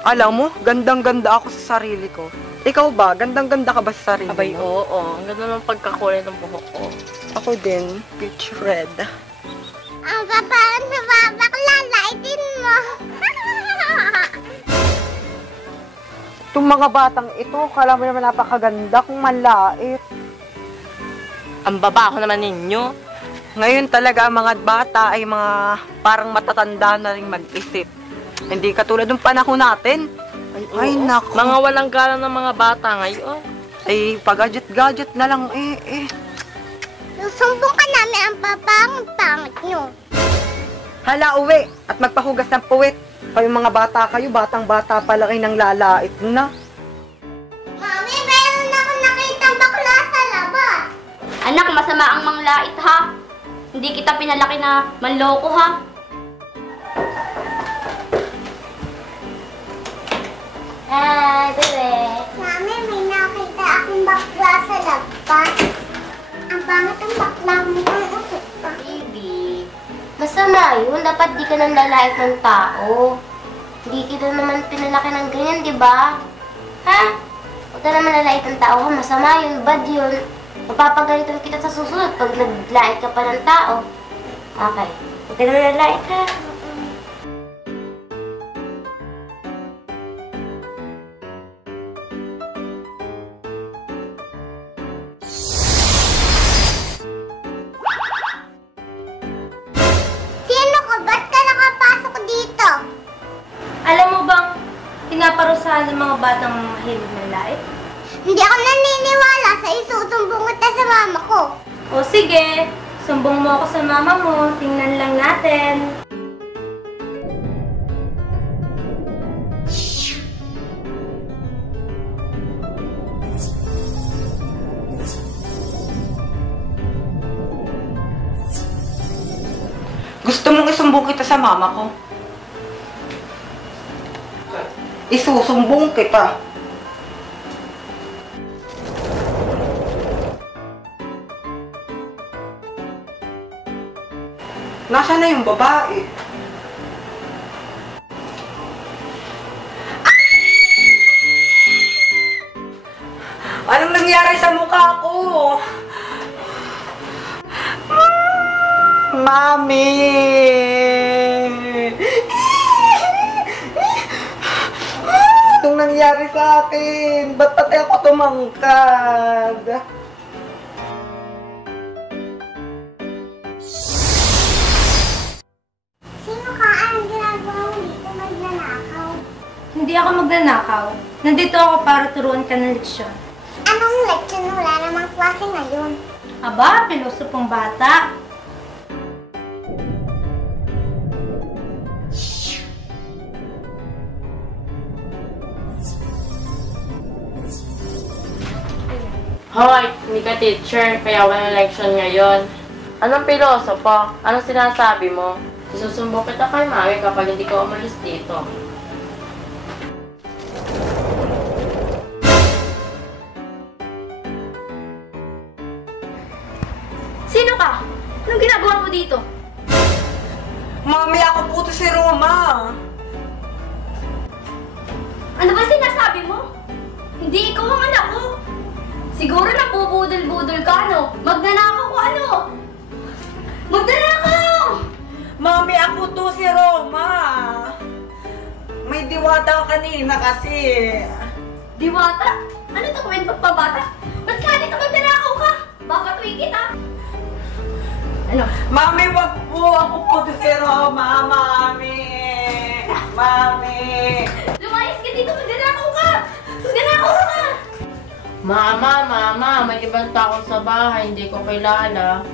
Alam mo, gandang-ganda ako sa sarili ko. Ikaw ba? Gandang-ganda ka ba sa sarili Abay, mo? oo. Ang ganda ng pagkakulay ng buhok ko. Ako din, peach red. Ang paparan sa babakla, laitin mo. Itong mga batang ito, kala mo naman napakaganda kung manlait. Ang babaho naman ninyo. Ngayon talaga ang mga bata ay mga parang matatanda na rin mag-isip. Hindi katulad ng panahon natin. Ay, Oo. naku. Mga walang galang ng mga bata ngayon. Ay, pag-gadget-gadget na lang eh. Susumbong ka namin ang papangit nyo. Hala, uwi at magpahugas ng puwit. Kayong mga bata kayo, batang-bata pa lang ay nang lalait na. Mami, meron ako nakitang bakla sa labas. Anak, masama ang manglait ha. Hindi kita pinalaki na manloko ha. Bebe. Mami, may nakita akong bakla sa labas. Ang pangit ang bakla mo ang usok pa. Baby, masama yun. Dapat di ka nang lalait ng tao. Hindi kita naman pinalaki ng ganyan, di ba? Ha? Huwag ka naman lalait ng tao ha. Masama yun. Bad yun. Mapapagalitan kita sa susunod pag naglait ka pa ng tao. Okay. Huwag ka naman lalait ha. Sino ka? Ba't ka nakapasok dito? Alam mo bang pinaparusahan ng mga batang mahilig ng lait? Hindi ako naniniwala sa isusumbong kita sa mama ko. O sige, sumbong mo ako sa mama mo. Tingnan lang natin. Gusto mong isumbong kita sa mama ko? Isusumbong kita. Nasaan na yung babae? Anong nangyari sa mukha ko? Mami! Anong nangyari sa akin? Ba't pati ako tumangkad? Sino ka? Anong ginagawa mo dito? Magnanakaw? Hindi ako magnanakaw. Nandito ako para turuan ka ng leksyon. Anong leksyon? Wala namang klase ngayon. Aba, pilosopong bata. Hoy, hindi ka teacher, kaya walang leksyon ngayon. Anong pilosopo? Anong sinasabi mo? Isusumbong kita kay mami kapag hindi ka umalis dito. Sino ka? Anong ginagawa mo dito? Mami, ako po to si Roma. Ano ba sinasabi mo? Hindi ikaw ang anak ko. Siguro nabubudol-budol ka, no? Magnanakaw ko, ano? Magnanakaw! Mami, ako to si Roma. May diwata kanina kasi. Diwata? Ano to, kwento pabata? Ba't ka dito magnanakaw ka? Baka tuwing kita. Ano? Mami, wag po. Ako po to si Roma, Mami. Mami. Lumayas ka dito, magnanakaw ka! Magnanakaw ka! Mama, may ibang tao sa bahay, hindi ko kilala.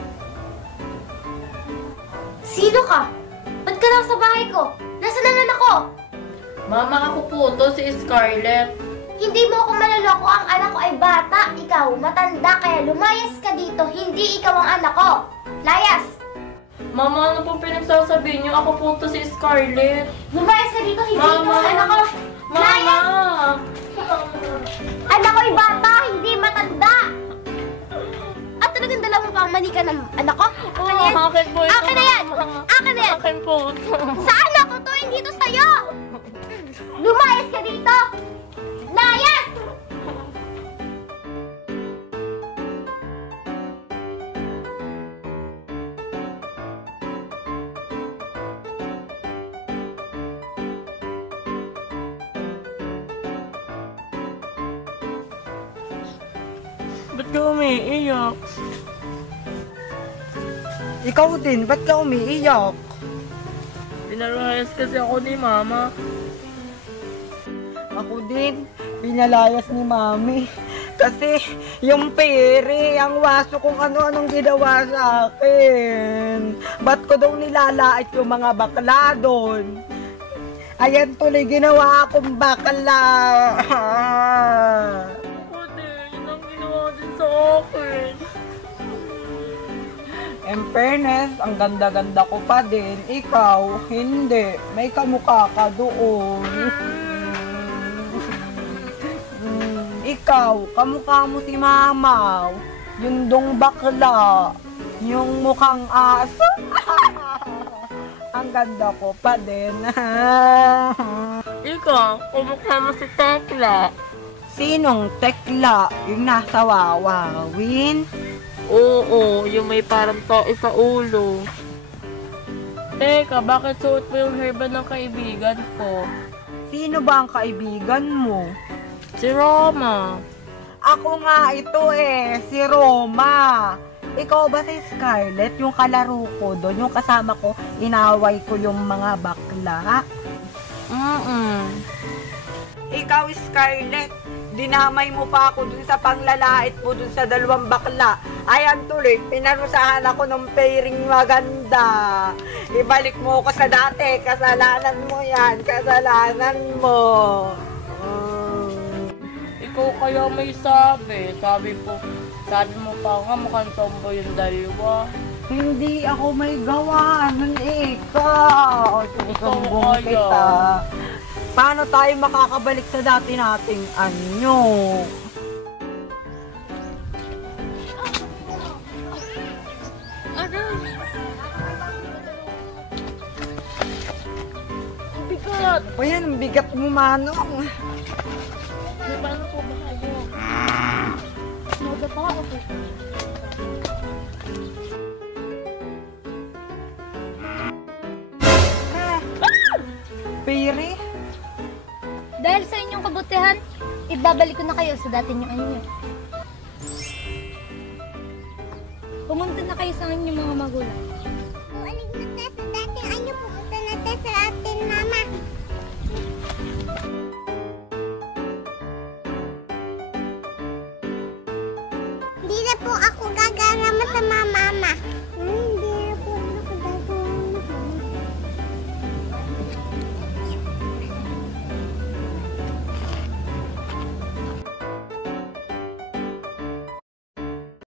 Sino ka? Ba't ka lang sa bahay ko? Nasaan ang anak ko? Mama, ako po to, si Scarlett. Hindi mo ako maloloko. Ang anak ko ay bata. Ikaw, matanda. Kaya lumayas ka dito. Hindi ikaw ang anak ko. Layas! Mama, ano po pinagsasabihin niyo? Ako po to si Scarlett. Lumayas ka dito. Hindi ikaw Mama! ang anak ko. Layas! Mama! Anak ko ay bata. Hindi matanda. At talagang dala mo pa ang manika ng anak ko? Akin yan. Akin po ito, Akin na yan. Mama. Akin na yan. Akin po ito. Sa anak ko to. Hindi to sa'yo. Lumayas ka dito! Layas! Ba't ka umiiyak? Ikaw din, ba't ka umiiyak? Pinalayas kasi ako ni Mama. Ako din, pinalayas ni Mami. Kasi yung pere, ang waso kung ano-anong ginawa sa akin. Ba't ko daw nilalait yung mga bakla doon? Ayan tuloy, ginawa akong bakla. Ako din, yun ang ginawa din sa akin. In fairness, ang ganda-ganda ko pa din. Ikaw, hindi. May kamukha ka doon. Ikaw, kamukha mo si Mama. Yung dong bakla. Yung mukhang aso. Ang ganda ko pa din. Ikaw, kumukha mo si Tekla. Sinong tekla? Yung nasa wawawin? Oo, yung may parang tae sa ulo. Teka, bakit suot mo yung hairband ng kaibigan ko? Sino ba ang kaibigan mo? Si Roma. Ako nga ito si Roma. Ikaw ba si Scarlett, yung kalaro ko doon, yung kasama ko, inaway ko yung mga bakla? Ikaw, Scarlett, dinamay mo pa ako dun sa panglalait mo dun sa dalawang bakla. Ayan tuloy, pinarusahan ako ng pairing maganda. Ibalik mo ko sa dati, kasalanan mo yan, kasalanan mo. Ikaw kaya may sabi. Sabi mo pa nga mukhang tomboy yung dalawa. Hindi ako may gawa nun, ikaw. Susumbong kaya. kita. Paano tayo makakabalik sa dati nating anyo? Ang bigat! O yan, ang bigat mo, Manong. Paano po ba kayo? Nadapa ako. Piri? Dahil sa inyong kabutihan, ibabalik ko na kayo sa dati niyong anyo. Pumunta na kayo sa inyong mga magulang. Ualig na tayo sa dating anyo. Pumunta na tayo sa atin, Mama. Hindi na po ako gagarama sa Mama.